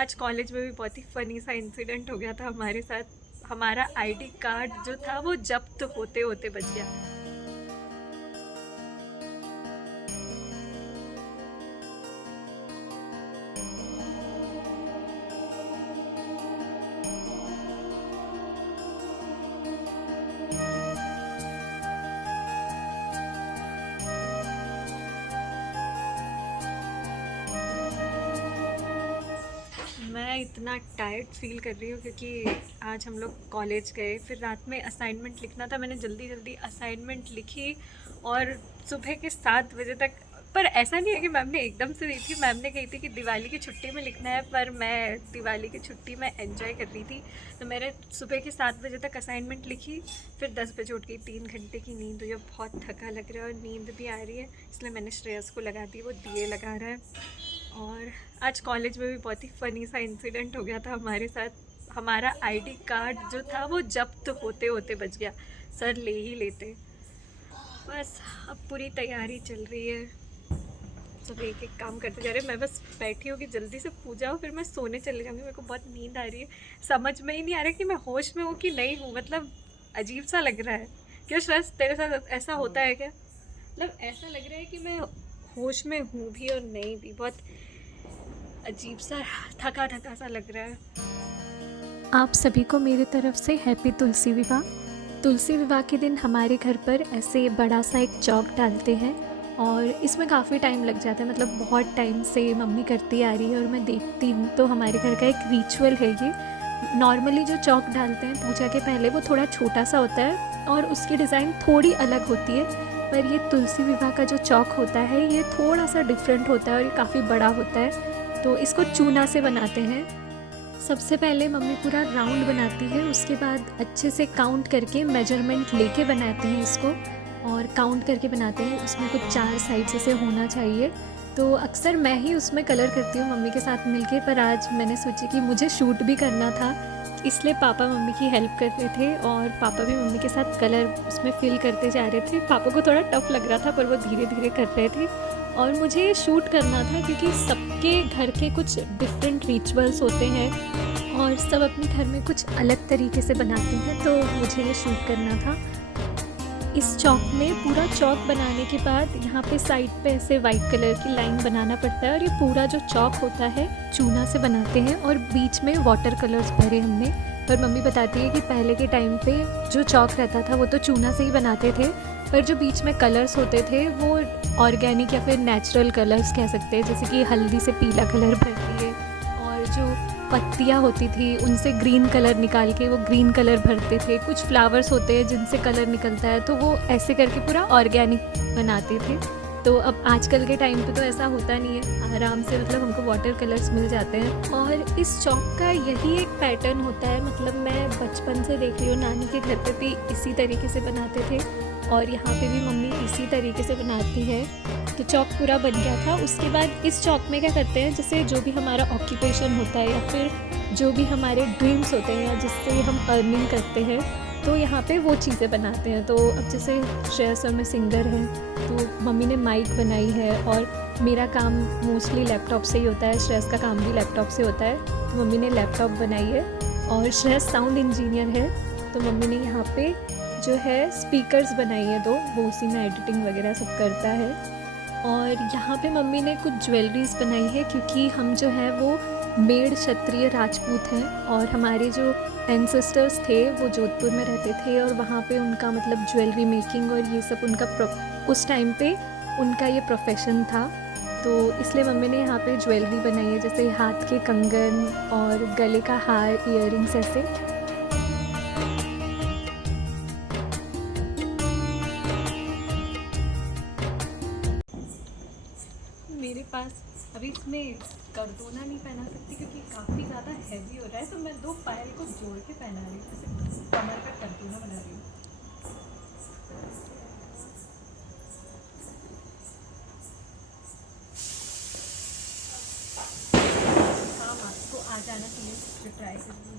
आज कॉलेज में भी बहुत ही फ़नी सा इंसिडेंट हो गया था हमारे साथ। हमारा आईडी कार्ड जो था वो जब्त होते होते बच गया। मैं इतना टायर्ड फ़ील कर रही हूँ क्योंकि आज हम लोग कॉलेज गए, फिर रात में असाइनमेंट लिखना था। मैंने जल्दी जल्दी असाइनमेंट लिखी और सुबह के 7 बजे तक। पर ऐसा नहीं है कि मैम ने एकदम से दी थी। मैम ने कही थी कि दिवाली की छुट्टी में लिखना है, पर मैं दिवाली की छुट्टी में एंजॉय कर रही थी। तो मैंने सुबह के 7 बजे तक असाइनमेंट लिखी, फिर 10 बजे उठ गई। 3 घंटे की नींद हुई, बहुत थका लग रहा है और नींद भी आ रही है, इसलिए मैंने श्रेयस को लगा दी, वो दिए लगा रहा है। और आज कॉलेज में भी बहुत ही फ़नी सा इंसिडेंट हो गया था हमारे साथ। हमारा आईडी कार्ड जो था वो जब्त होते होते बच गया। सर ले ही लेते। बस अब पूरी तैयारी चल रही है, सब एक एक काम करते जा रहे हैं। मैं बस बैठी हूँ कि जल्दी से पूजा हो, फिर मैं सोने चले जाऊँगी। मेरे को बहुत नींद आ रही है, समझ में ही नहीं आ रहा कि मैं होश में हूँ कि नहीं हूँ। मतलब अजीब सा लग रहा है। क्या श्रेयस, तेरे साथ ऐसा होता है क्या? मतलब ऐसा लग रहा है कि मैं होश में हूँ भी और नहीं भी। बहुत अजीब सा थका थका सा लग रहा है। आप सभी को मेरी तरफ से हैप्पी तुलसी विवाह। तुलसी विवाह के दिन हमारे घर पर ऐसे बड़ा सा एक चौक डालते हैं और इसमें काफ़ी टाइम लग जाता है। मतलब बहुत टाइम से मम्मी करती आ रही है और मैं देखती हूँ, तो हमारे घर का एक रिचुअल है ये। नॉर्मली जो चौक डालते हैं पूजा के पहले वो थोड़ा छोटा सा होता है और उसकी डिज़ाइन थोड़ी अलग होती है, पर ये तुलसी विवाह का जो चौक होता है ये थोड़ा सा डिफरेंट होता है और ये काफ़ी बड़ा होता है। तो इसको चूना से बनाते हैं। सबसे पहले मम्मी पूरा राउंड बनाती है, उसके बाद अच्छे से काउंट करके मेजरमेंट लेके बनाते हैं इसको, और काउंट करके बनाते हैं। उसमें कुछ 4 साइड्स ऐसे होना चाहिए। तो अक्सर मैं ही उसमें कलर करती हूँ मम्मी के साथ मिलके, पर आज मैंने सोची कि मुझे शूट भी करना था, इसलिए पापा मम्मी की हेल्प कर रहे थे और पापा भी मम्मी के साथ कलर उसमें फिल करते जा रहे थे। पापा को थोड़ा टफ लग रहा था, पर वो धीरे धीरे कर रहे थे और मुझे ये शूट करना था क्योंकि सबके घर के कुछ डिफरेंट रिचुअल्स होते हैं और सब अपने घर में कुछ अलग तरीके से बनाते हैं, तो मुझे ये शूट करना था। इस चौक में पूरा चौक बनाने के बाद यहाँ पे साइड पे ऐसे वाइट कलर की लाइन बनाना पड़ता है और ये पूरा जो चौक होता है चूना से बनाते हैं और बीच में वाटर कलर्स भरे हमने। पर मम्मी बताती है कि पहले के टाइम पे जो चौक रहता था वो तो चूना से ही बनाते थे, पर जो बीच में कलर्स होते थे वो ऑर्गेनिक या फिर नेचुरल कलर्स कह सकते हैं, जैसे कि हल्दी से पीला कलर भरती है और जो पत्तियाँ होती थी उनसे ग्रीन कलर निकाल के वो ग्रीन कलर भरते थे। कुछ फ्लावर्स होते हैं जिनसे कलर निकलता है, तो वो ऐसे करके पूरा ऑर्गेनिक बनाते थे। तो अब आजकल के टाइम पे तो ऐसा होता नहीं है, आराम से मतलब हमको वाटर कलर्स मिल जाते हैं। और इस चौक का यही एक पैटर्न होता है। मतलब मैं बचपन से देख रही हूँ, नानी के घर पे भी इसी तरीके से बनाते थे और यहाँ पे भी मम्मी इसी तरीके से बनाती है। तो चौक पूरा बन गया था। उसके बाद इस चौक में क्या करते हैं, जैसे जो भी हमारा ऑक्यूपेशन होता है या फिर जो भी हमारे ड्रीम्स होते हैं या जिससे हम अर्निंग करते हैं, तो यहाँ पे वो चीज़ें बनाते हैं। तो अब जैसे श्रेयस और मैं सिंगर हैं, तो मम्मी ने माइक बनाई है और मेरा काम मोस्टली लैपटॉप से ही होता है, श्रेयस का काम भी लैपटॉप से होता है, तो मम्मी ने लैपटॉप बनाई है। और श्रेयस साउंड इंजीनियर है, तो मम्मी ने यहाँ पे जो है स्पीकर्स बनाई है 2, वो उसी में एडिटिंग वगैरह सब करता है। और यहाँ पे मम्मी ने कुछ ज्वेलरीज बनाई है क्योंकि हम जो है वो मेड़ क्षत्रिय राजपूत हैं और हमारे जो एंसेस्टर्स थे वो जोधपुर में रहते थे और वहाँ पे उनका मतलब ज्वेलरी मेकिंग और ये सब उनका उस टाइम पे उनका ये प्रोफेशन था। तो इसलिए मम्मी ने यहाँ पे ज्वेलरी बनाई है, जैसे हाथ के कंगन और गले का हार, ईयरिंग्स ऐसे। मेरे पास अभी इसमें करदोना नहीं पहना सकती क्योंकि काफ़ी ज़्यादा हैवी हो रहा है, तो मैं 2 पायल को जोड़ के पहना रही हूँ, जैसे कमर का करदोना बना रही हूँ। हाँ, आपको आ जाना चाहिए, फिर ट्राई करिए।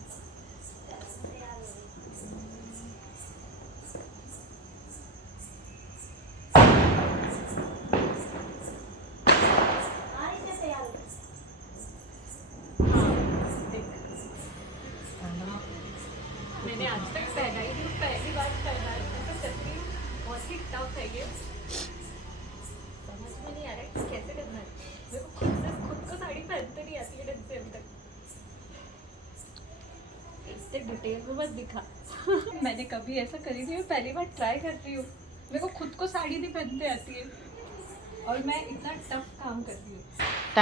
मैंने आज तक पहना ही नहीं, पहली बार पहना ऐसा कर रही हूँ। बहुत ही टफ है ये, समझ में नहीं आ रहा है कि कैसे करना है। मेरे को खुद को साड़ी पहनते नहीं आती है ढंग से अभी तक। इससे डिटेल में बस दिखा मैंने कभी ऐसा करी नहीं, पहली बार ट्राई कर रही हूँ। मेरे को खुद को साड़ी नहीं पहनते आती है और मैं इतना टफ काम कर रही हूँ। तो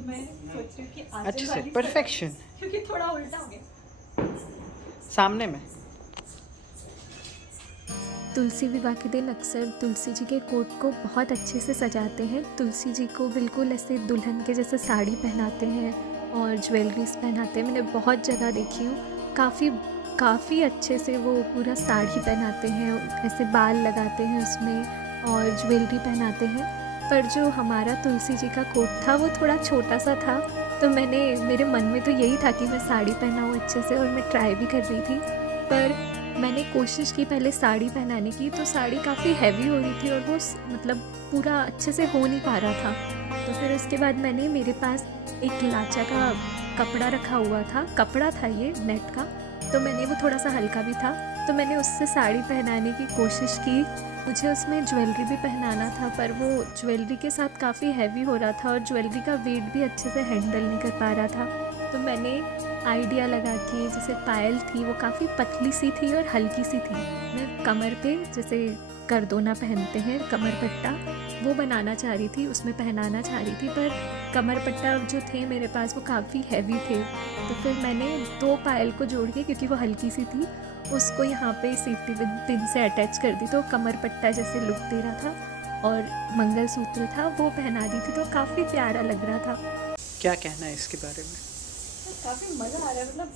मैं सोच रही हूँ कि अच्छे से वाली परफेक्शन, क्योंकि थोड़ा उल्टा हो गया। सामने में। तुलसी विवाह के दिन अक्सर तुलसी जी के कोट को बहुत अच्छे से सजाते हैं। तुलसी जी को बिल्कुल ऐसे दुल्हन के जैसे साड़ी पहनाते हैं और ज्वेलरीज पहनाते हैं। मैंने बहुत जगह देखी हूँ, काफ़ी अच्छे से वो पूरा साड़ी पहनाते हैं, ऐसे बाल लगाते हैं उसमें और ज्वेलरी पहनाते हैं। पर जो हमारा तुलसी जी का कोट था वो थोड़ा छोटा सा था, तो मेरे मन में तो यही था कि मैं साड़ी पहनाऊँ अच्छे से, और मैं ट्राई भी कर रही थी। पर मैंने कोशिश की पहले साड़ी पहनाने की, तो साड़ी काफ़ी हैवी हो रही थी और वो मतलब पूरा अच्छे से हो नहीं पा रहा था। तो फिर उसके बाद मेरे पास एक लाचा का कपड़ा रखा हुआ था, कपड़ा था ये नेट का, तो वो थोड़ा सा हल्का भी था, तो मैंने उससे साड़ी पहनाने की कोशिश की। मुझे उसमें ज्वेलरी भी पहनाना था, पर वो ज्वेलरी के साथ काफ़ी हैवी हो रहा था और ज्वेलरी का वेट भी अच्छे से हैंडल नहीं कर पा रहा था। तो मैंने आइडिया लगा कि जैसे पायल थी वो काफ़ी पतली सी थी और हल्की सी थी। मैं कमर पे जैसे करदोना पहनते हैं, कमर पट्टा, वो बनाना चाह रही थी, उसमें पहनाना चाह रही थी, पर कमर पट्टा जो थे मेरे पास वो काफ़ी हैवी थे। तो फिर मैंने 2 पायल को जोड़ के, क्योंकि वो हल्की सी थी, उसको यहाँ पे सेफ्टी पिन से अटैच कर दी, तो कमर पट्टा जैसे लुक दे रहा था और मंगलसूत्र था वो पहना दी थी, तो काफ़ी प्यारा लग रहा था। क्या कहना है इसके बारे में? काफ़ी मज़ा आ रहा है, मतलब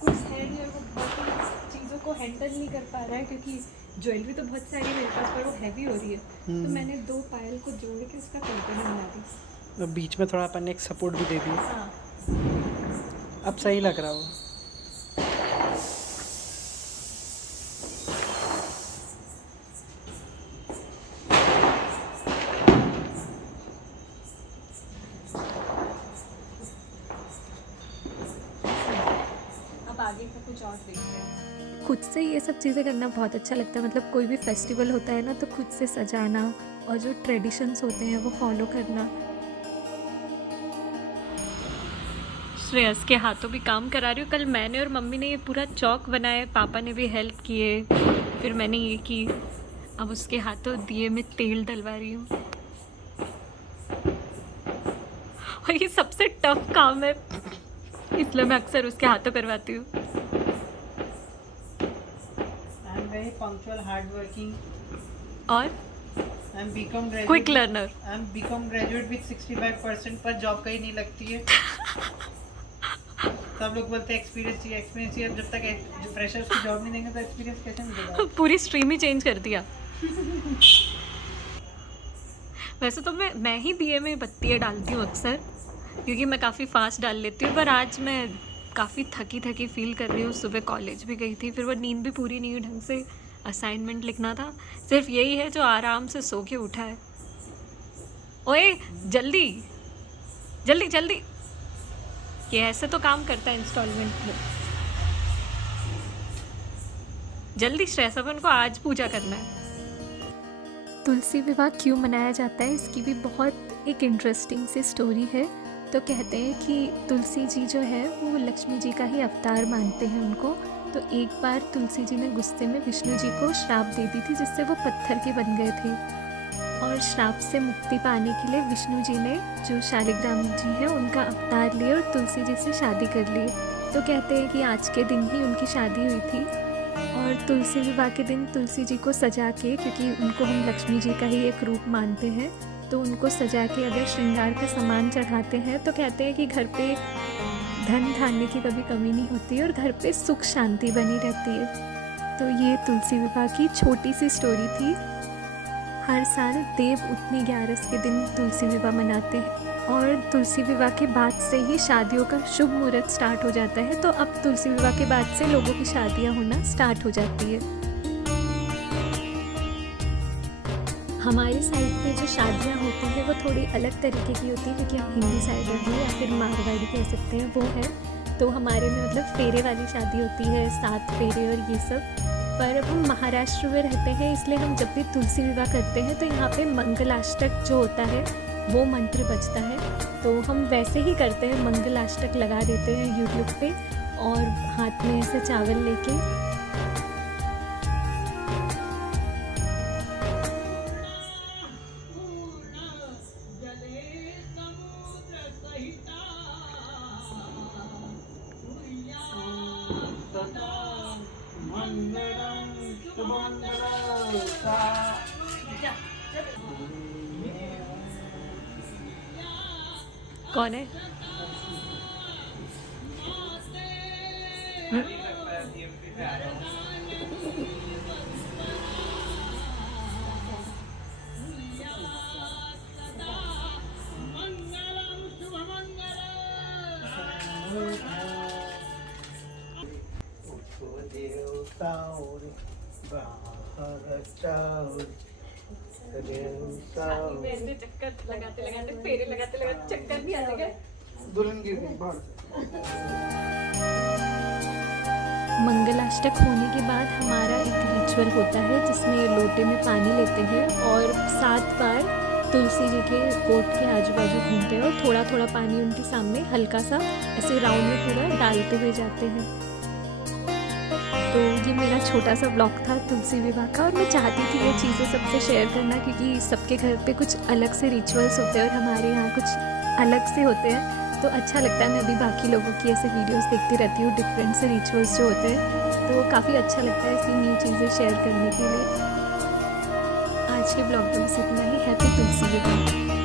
कुछ है नहीं और वो बहुत चीज़ों को हैंडल नहीं कर पा रहा है, क्योंकि ज्वेलरी तो बहुत सारी मेरे पास पर वो हैवी हो रही है। तो मैंने 2 पायल को जोड़ के उसका कंटेनर बना दी, तो बीच में थोड़ा अपन ने एक सपोर्ट भी दे दिया। हाँ अब सही लग रहा हो। अब आगे का कुछ और देखते हैं। खुद से ये सब चीज़ें करना बहुत अच्छा लगता है, मतलब कोई भी फेस्टिवल होता है ना, तो खुद से सजाना और जो ट्रेडिशंस होते हैं वो फॉलो करना। श्रेयस के हाथों भी काम करा रही हूँ। कल मैंने और मम्मी ने ये पूरा चौक बनाया, पापा ने भी हेल्प किए, फिर मैंने ये की। अब उसके हाथों दिए में तेल डलवा रही हूँ और ये सबसे टफ काम है, इसलिए मैं अक्सर उसके हाथों करवाती हूँ। I am very punctual, hard working और I am BCom graduate, quick learner. I am BCom graduate with 65%, पर जॉब कहीं नहीं लगती है। सब लोग बोलते हैं एक्सपीरियंस चाहिए। अब जब तक फ्रेशर्स की जॉब नहीं देंगे तो एक्सपीरियंस कैसे मिलेगा? पूरी स्ट्रीम ही चेंज कर दिया। वैसे तो मैं ही दिए में बत्तियाँ डालती हूँ अक्सर, क्योंकि मैं काफ़ी फास्ट डाल लेती हूँ, पर आज मैं काफ़ी थकी फील कर रही हूँ। सुबह कॉलेज भी गई थी, फिर वो नींद भी पूरी नहीं हुई ढंग से, असाइनमेंट लिखना था। सिर्फ यही है जो आराम से सो के उठा है। ओए जल्दी जल्दी जल्दी, ये ऐसे तो काम करता है इंस्टॉलमेंट में। जल्दी श्रेयस, अपन को आज पूजा करना है। तुलसी विवाह क्यों मनाया जाता है, इसकी भी बहुत एक इंटरेस्टिंग सी स्टोरी है। तो कहते हैं कि तुलसी जी जो है वो लक्ष्मी जी का ही अवतार मानते हैं उनको। तो एक बार तुलसी जी ने गुस्से में विष्णु जी को श्राप दे दी थी, जिससे वो पत्थर के बन गए थे। और श्राप से मुक्ति पाने के लिए विष्णु जी ने, जो शालिग्राम जी हैं, उनका अवतार लिए और तुलसी जी से शादी कर ली। तो कहते हैं कि आज के दिन ही उनकी शादी हुई थी। और तुलसी विवाह के दिन तुलसी जी को सजा के, क्योंकि उनको हम लक्ष्मी जी का ही एक रूप मानते हैं, तो उनको सजा के अगर श्रृंगार का सामान चढ़ाते हैं तो कहते हैं कि घर पे धन धान्य की कभी कमी नहीं होती और घर पे सुख शांति बनी रहती है। तो ये तुलसी विवाह की छोटी सी स्टोरी थी। हर साल देव उठनी 11 के दिन तुलसी विवाह मनाते हैं और तुलसी विवाह के बाद से ही शादियों का शुभ मुहूर्त स्टार्ट हो जाता है। तो अब तुलसी विवाह के बाद से लोगों की शादियां होना स्टार्ट हो जाती है। हमारी साइड पे जो शादियां होती हैं वो थोड़ी अलग तरीके की होती है, क्योंकि हम हिंदी साइड हैं या फिर मारवाड़ी कह सकते हैं, वो है तो हमारे में मतलब फेरे वाली शादी होती है, 7 फेरे और ये सब। पर अब हम महाराष्ट्र में रहते हैं, इसलिए हम जब भी तुलसी विवाह करते हैं तो यहाँ पे मंगलाष्टक जो होता है वो मंत्र बजता है। तो हम वैसे ही करते हैं, मंगलाष्टक लगा देते हैं यूट्यूब पे और हाथ में ऐसे चावल लेके। कौन है? चक्कर लगाते लगाते फेरे लगाते लगाते चक्कर नहीं आते क्या? दुल्हन गिर गई बाहर से। मंगलाष्टक होने के बाद हमारा एक रिचुअल होता है जिसमें लोटे में पानी लेते हैं और 7 बार तुलसी जी के कोट के आजू बाजू घूमते हैं और थोड़ा थोड़ा पानी उनके सामने हल्का सा ऐसे राउंड में पूरा डालते हुए जाते हैं। तो ये मेरा छोटा सा ब्लॉग था तुलसी विवाह का, और मैं चाहती थी ये चीज़ें सबसे शेयर करना क्योंकि सबके घर पे कुछ अलग से रिचुअल्स होते हैं और हमारे यहाँ कुछ अलग से होते हैं। तो अच्छा लगता है, मैं भी बाकी लोगों की ऐसे वीडियोस देखती रहती हूँ डिफरेंट से रिचुअल्स जो होते हैं, तो काफ़ी अच्छा लगता है ऐसी न्यू चीज़ें शेयर करने के लिए। आज के ब्लॉग में बस इतना ही। हैप्पी तुलसी विवाह।